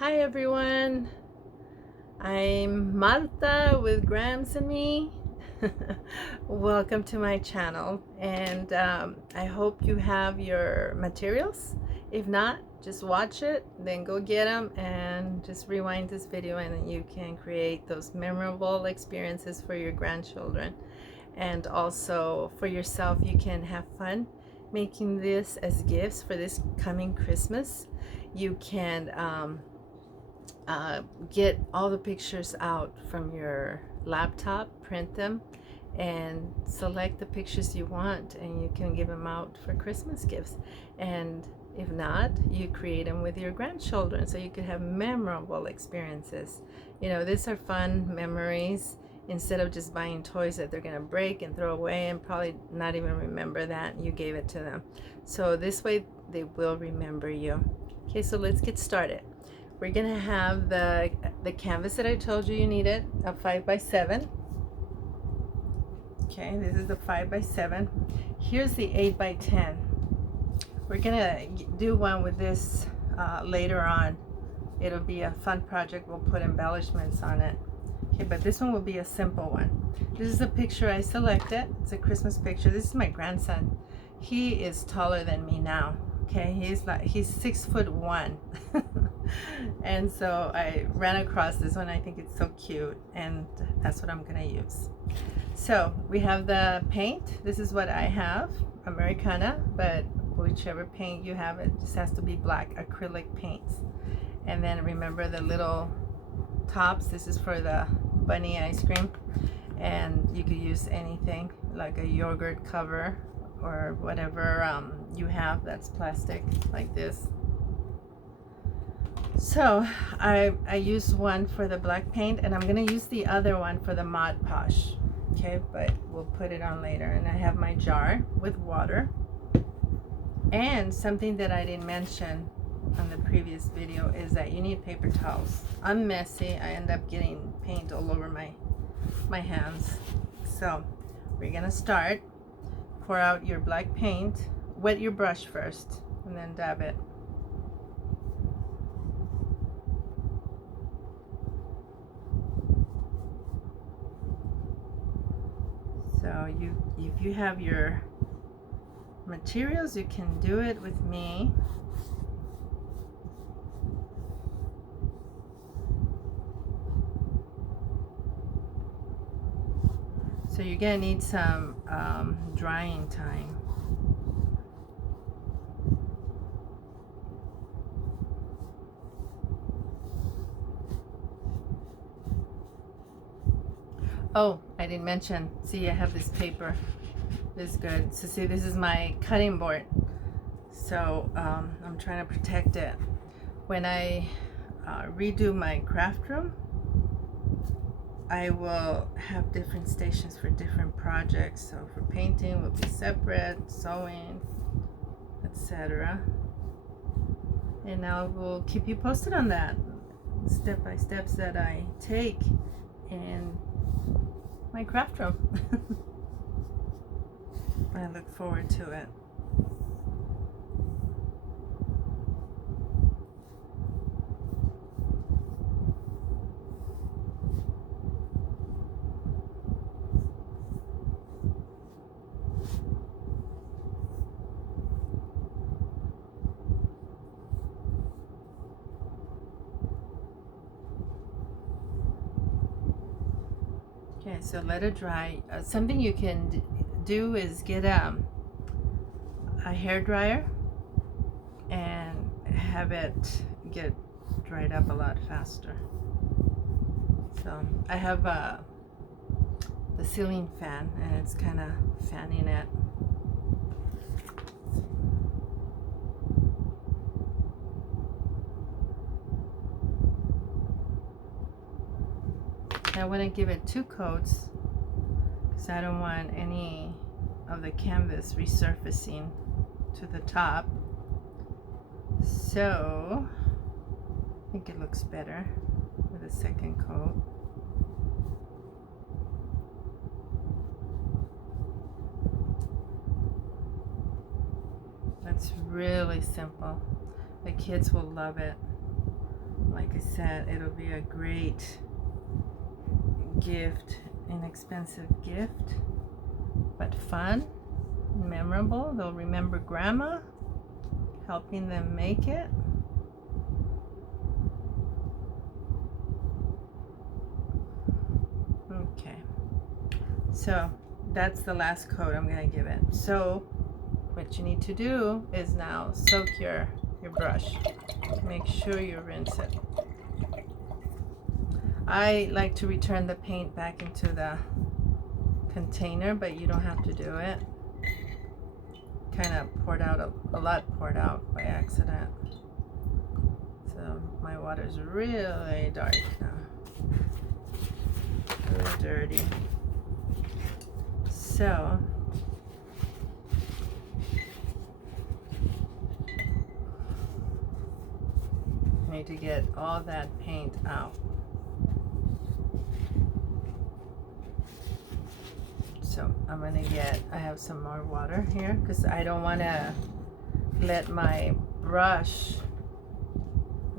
Hi everyone, I'm Marta with Grams and Me. Welcome to my channel, and I hope you have your materials. If not, just watch it, then go get them and just rewind this video, and then you can create those memorable experiences for your grandchildren. And also for yourself, you can have fun making this as gifts for this coming Christmas. You can get all the pictures out from your laptop, print them, and select the pictures you want, and you can give them out for Christmas gifts. And if not, you create them with your grandchildren so you could have memorable experiences. You know, these are fun memories instead of just buying toys that they're going to break and throw away and probably not even remember that you gave it to them. So this way they will remember you. Okay, so let's get started. We're gonna have the canvas that I told you needed, a 5x7. Okay, this is the 5x7. Here's the 8x10. We're gonna do one with this later on. It'll be a fun project. We'll put embellishments on it. Okay, but this one will be a simple one. This is a picture I selected. It's a Christmas picture. This is my grandson. He is taller than me now. Okay, he's 6'1". And so I ran across this one. I think it's so cute, and that's what I'm gonna use. So we have the paint. This is what I have, Americana, but whichever paint you have, it just has to be black acrylic paints. And then remember the little tops. This is for the bunny ice cream, and you could use anything like a yogurt cover or whatever you have that's plastic like this. So I use one for the black paint, and I'm gonna use the other one for the Mod Podge. Okay, but we'll put it on later. And I have my jar with water, and something that I didn't mention on the previous video is that you need paper towels. I'm messy. I end up getting paint all over my hands. So we're gonna start. Pour out your black paint. Wet your brush first, and then dab it. So if you have your materials, you can do it with me. So you're gonna need some drying time. Oh, I didn't mention. See, I have this paper. This is good. So see, this is my cutting board. So I'm trying to protect it. When I redo my craft room, I will have different stations for different projects. So for painting will be separate, sewing, etc. And I will keep you posted on that, step by steps that I take in my craft room. I look forward to it. Okay, so let it dry. Something you can do is get a hair dryer and have it get dried up a lot faster. So I have the ceiling fan, and it's kind of fanning it. I want to give it 2 coats because I don't want any of the canvas resurfacing to the top. So I think it looks better with a second coat. That's really simple. The kids will love it. Like like I said, it'll be a great gift, inexpensive gift, but fun, memorable. They'll remember grandma helping them make it. Okay, so that's the last coat I'm going to give it. So what you need to do is now soak your brush. Make sure you rinse it. I like to return the paint back into the container, but you don't have to do it. Kind of poured out a lot poured out by accident. So my water's really dark now. Really dirty. So I need to get all that paint out. So I'm gonna I have some more water here because I don't want to let my brush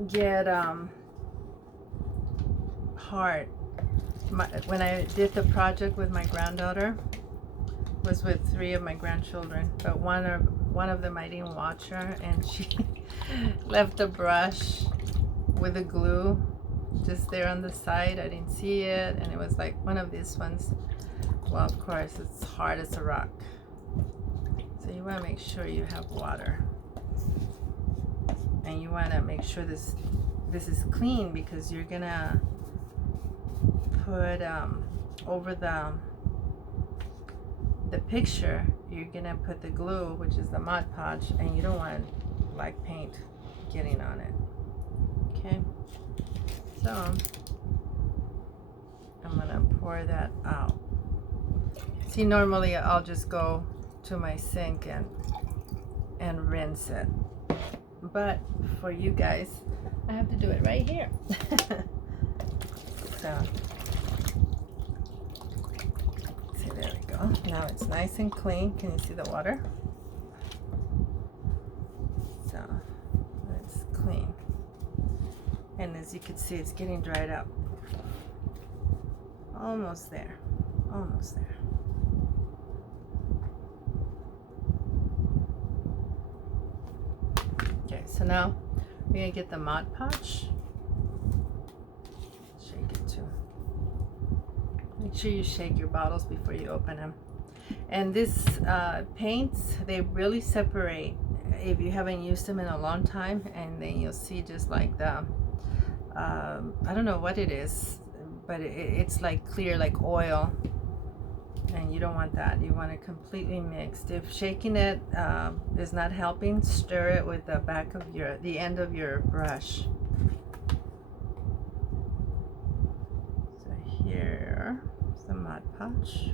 get hard. When I did the project with my granddaughter, was with 3 of my grandchildren, but one of them I didn't watch her, and she left the brush with the glue just there on the side. I didn't see it, and it was like one of these ones. Well, of course, it's hard as a rock. So you want to make sure you have water, and you want to make sure this is clean, because you're gonna put over the picture, you're gonna put the glue, which is the Mod Podge, and you don't want like paint getting on it. Okay, so I'm gonna pour that out. See, normally I'll just go to my sink and rinse it, but for you guys, I have to do it right here. So, see, there we go. Now it's nice and clean. Can you see the water? So, it's clean. And as you can see, it's getting dried up. Almost there. Almost there. Okay, so now we're going to get the Mod Podge. Shake it too. Make sure you shake your bottles before you open them. And this paints, they really separate if you haven't used them in a long time, and then you'll see just like the I don't know what it is, but it's like clear, like oil, and you don't want that. You want it completely mixed. If shaking it is not helping, stir it with the back of the end of your brush. So here's the Mod Podge.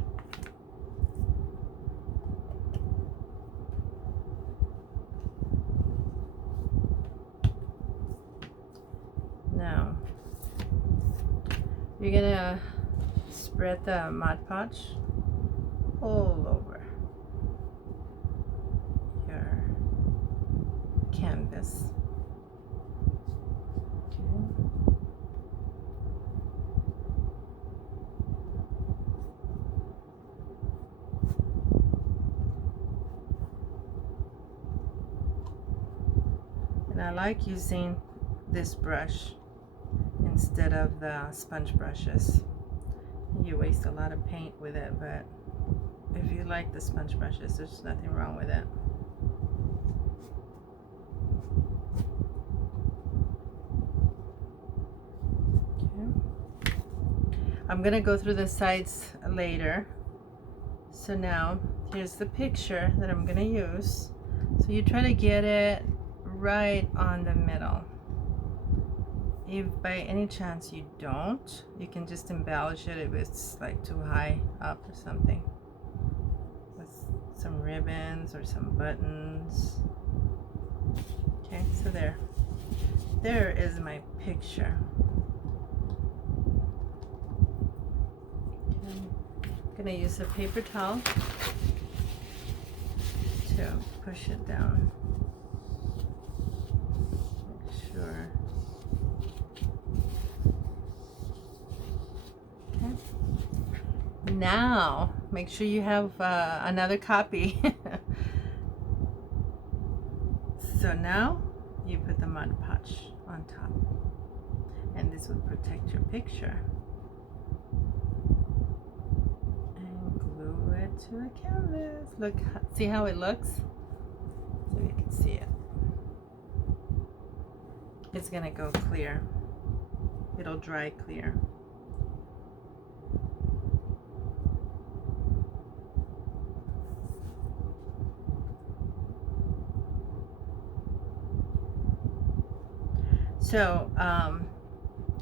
Now you're gonna spread the Mod Podge all over your canvas. Okay. And I like using this brush instead of the sponge brushes. You waste a lot of paint with it, but if you like the sponge brushes, there's nothing wrong with it. Okay. I'm gonna go through the sides later. So now here's the picture that I'm gonna use. So you try to get it right on the middle. If by any chance you don't, you can just embellish it if it's like too high up or something, with some ribbons or some buttons. Okay, so there is my picture. Okay. I'm gonna use a paper towel to push it down. Make sure Now, make sure you have another copy. So now you put the Mod Podge on top, and this would protect your picture. And glue it to the canvas. Look, see how it looks? So you can see it. It's gonna go clear. It'll dry clear. So,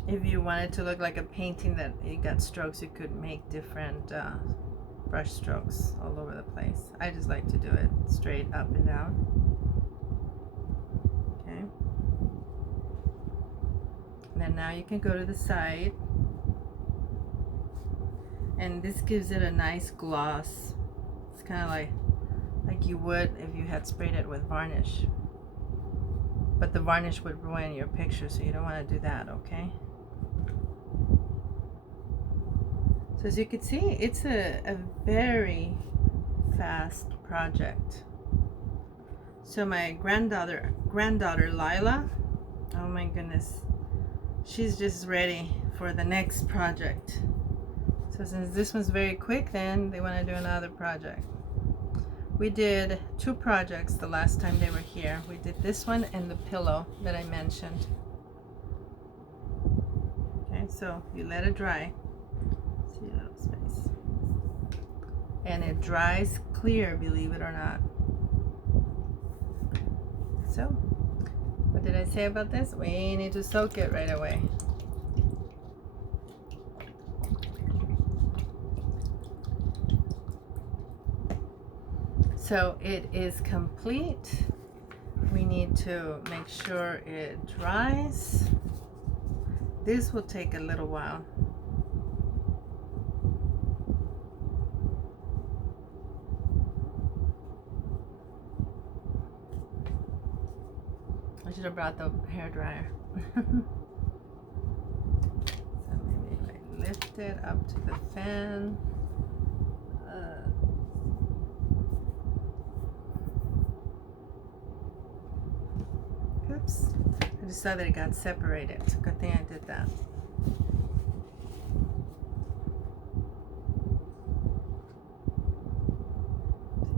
if you wanted to look like a painting that it got strokes, you could make different brush strokes all over the place. I just like to do it straight up and down. Okay. And then now you can go to the side, and this gives it a nice gloss. It's kind of like you would if you had sprayed it with varnish. But the varnish would ruin your picture, so you don't want to do that, okay? So as you can see, it's a very fast project. So my granddaughter Lila, oh my goodness, she's just ready for the next project. So since this one's very quick, then they want to do another project. We did 2 projects the last time they were here. We did this one and the pillow that I mentioned. Okay, so you let it dry. See a little space. And it dries clear, believe it or not. So, what did I say about this? We need to soak it right away. So it is complete. We need to make sure it dries. This will take a little while. I should have brought the hair dryer. So maybe if I lift it up to the fan. Oops, I just saw that it got separated. It's a good thing I did that. So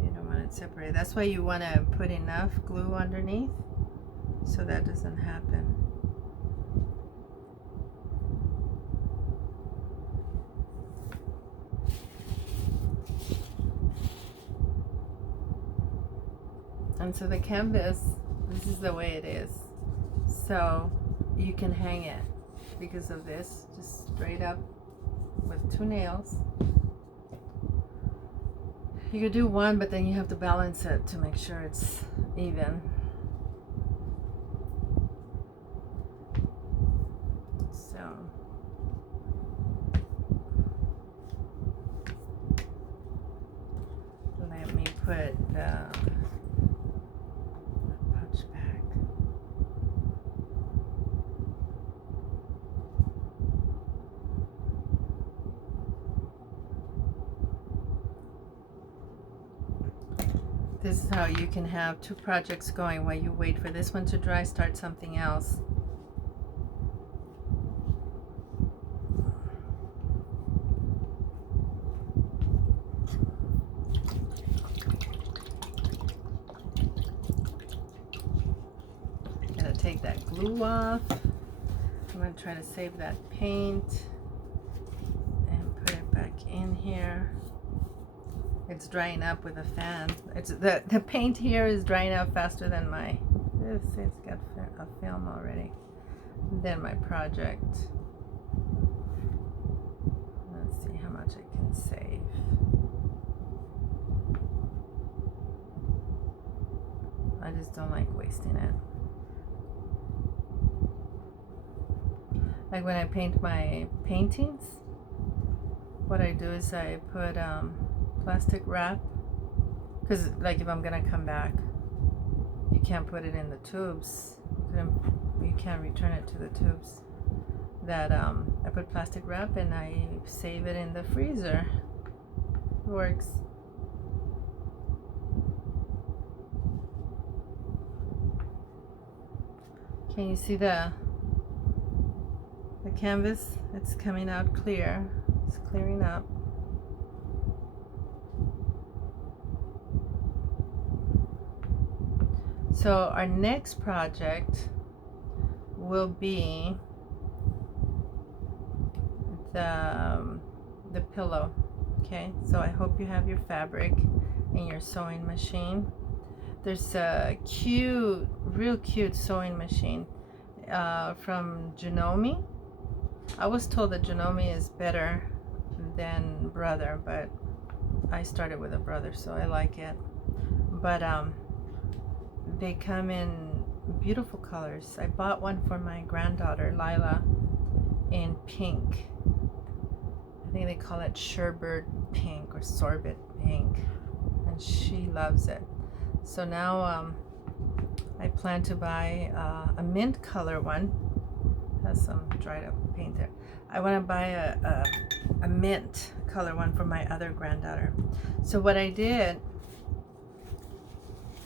you don't want it separated. That's why you want to put enough glue underneath so that doesn't happen. And so the canvas, this is the way it is. So you can hang it because of this, just straight up with 2 nails. You could do 1, but then you have to balance it to make sure it's even. So let me put the punch back. This is how you can have 2 projects going while you wait for this one to dry, start something else. Gotta take that glue off. I'm gonna try to save that paint and put it back in here. It's drying up with a fan. It's the paint here is drying up faster than my this. It's got a film already. Than my project. Let's see how much I can save. I just don't like wasting it. Like when I paint my paintings, what I do is I put plastic wrap, because like if I'm gonna come back, you can't put it in the tubes. You can't return it to the tubes. That I put plastic wrap and I save it in the freezer. works. Can you see the canvas? It's coming out clear. It's clearing up. So our next project will be the pillow. Okay, so I hope you have your fabric and your sewing machine. There's a cute, real cute sewing machine from Janome. I was told that Janome is better than Brother, but I started with a Brother, so I like it. But they come in beautiful colors. I bought one for my granddaughter Lila in pink. I think they call it sherbet pink or sorbet pink, and she loves it. So now I plan to buy a mint color one. Has some dried up paint there. I want to buy a mint color one for my other granddaughter. So what I did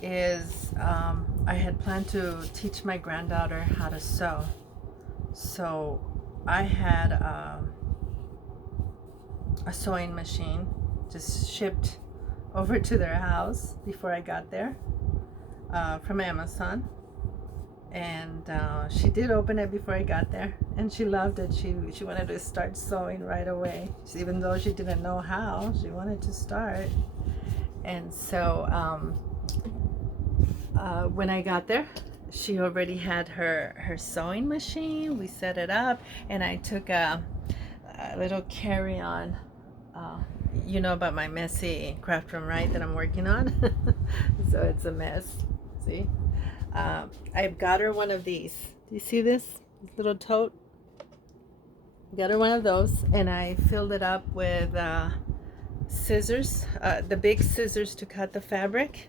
is I had planned to teach my granddaughter how to sew. So I had a sewing machine just shipped over to their house before I got there from Amazon, and she did open it before I got there, and she loved it. She wanted to start sewing right away. Even though she didn't know how, she wanted to start. And so when I got there, she already had her sewing machine. We set it up, and I took a little carry-on. You know about my messy craft room, right, that I'm working on? So it's a mess. See? I've got her one of these. Do you see this little tote? Got her one of those, and I filled it up with scissors, the big scissors to cut the fabric,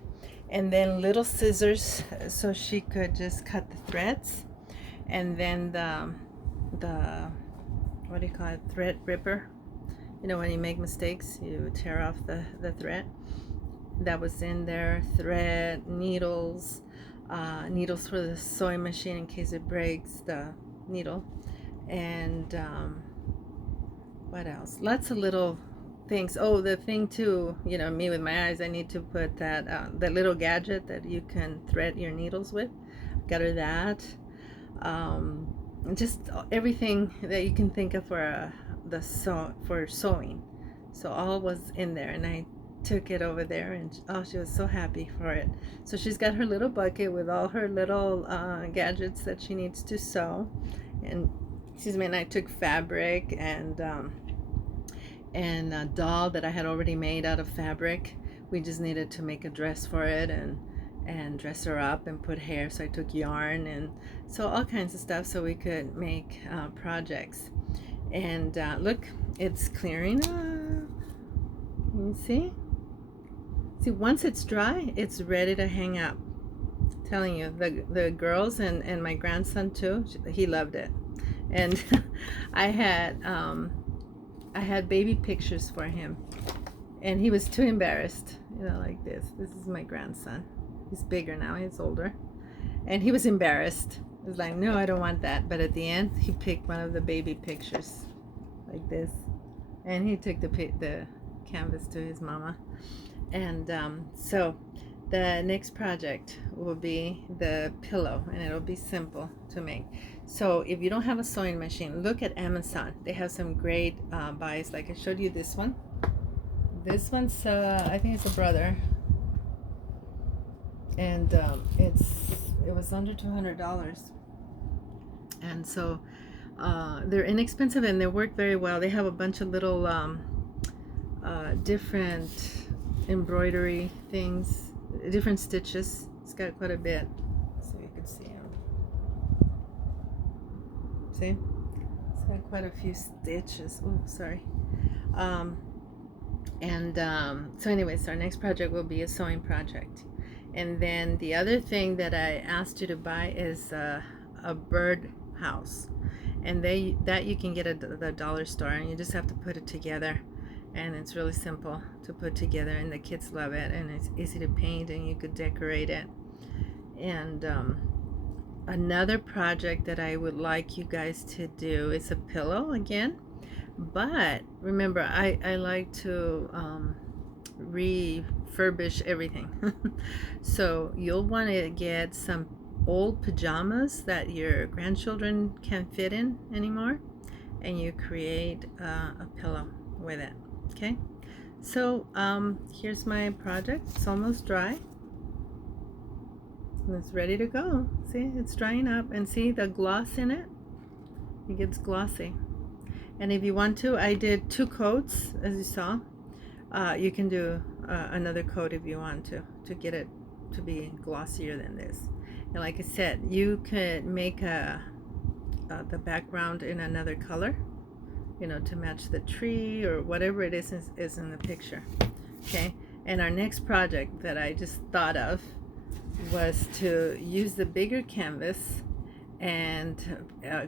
and then little scissors so she could just cut the threads, and then the what do you call it, thread ripper. You know, when you make mistakes, you tear off the thread. That was in there. Thread, needles, needles for the sewing machine in case it breaks the needle, and what else? Lots of little things. Oh, the thing too, you know, me with my eyes, I need to put that that little gadget that you can thread your needles with. Got her that. Just everything that you can think of for for sewing. So all was in there, and I took it over there, and oh, she was so happy for it. So she's got her little bucket with all her little gadgets that she needs to sew. And excuse me, and I took fabric and a doll that I had already made out of fabric. We just needed to make a dress for it and dress her up and put hair. So I took yarn and so all kinds of stuff so we could make projects. And look, it's clearing up. You see? See, once it's dry, it's ready to hang up. I'm telling you, the girls and my grandson too, he loved it. And I had baby pictures for him, and he was too embarrassed, you know, like this. This is my grandson. He's bigger now, he's older, and he was embarrassed. He was like, no, I don't want that. But at the end, he picked one of the baby pictures like this, and he took the canvas to his mama. And so the next project will be the pillow, and it'll be simple to make. So if you don't have a sewing machine, look at Amazon. They have some great buys. Like I showed you this one. This one's I think it's a Brother, and it was under $200. And so they're inexpensive and they work very well. They have a bunch of little different embroidery things, different stitches. It's got quite a bit, so you can see them. See, it's got quite a few stitches. Oh, sorry. So anyways, our next project will be a sewing project. And then the other thing that I asked you to buy is a bird house, and that you can get at the dollar store, and you just have to put it together. and it's really simple to put together, and the kids love it, and it's easy to paint, and you could decorate it. And another project that I would like you guys to do is a pillow again, but remember, I like to refurbish everything. So you'll want to get some old pajamas that your grandchildren can't fit in anymore, and you create a pillow with it. Okay, so here's my project. It's almost dry and it's ready to go. See, it's drying up, and see the gloss in it? It gets glossy. And if you want to, I did 2 coats, as you saw. You can do another coat if you want to get it to be glossier than this. And like I said, you could make the background in another color, you know, to match the tree or whatever it is in the picture. Okay, and our next project that I just thought of was to use the bigger canvas and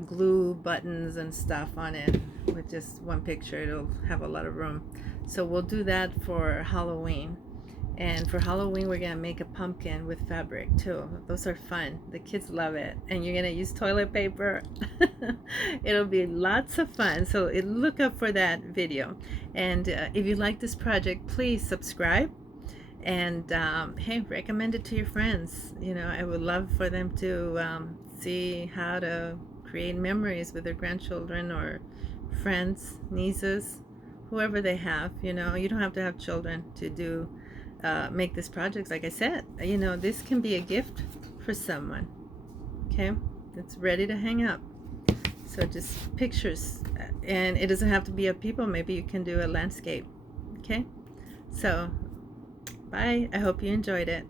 glue buttons and stuff on it with just one picture. It'll have a lot of room. So we'll do that for Halloween. And for Halloween, we're gonna make a pumpkin with fabric too. Those are fun. The kids love it. And you're gonna use toilet paper. It'll be lots of fun. So look up for that video. And if you like this project, please subscribe. And hey, recommend it to your friends. You know, I would love for them to see how to create memories with their grandchildren or friends, nieces, whoever they have. You know, you don't have to have children to do make this project. Like I said, you know, this can be a gift for someone. Okay, it's ready to hang up. So just pictures, and it doesn't have to be of people. Maybe you can do a landscape. Okay, so bye. I hope you enjoyed it.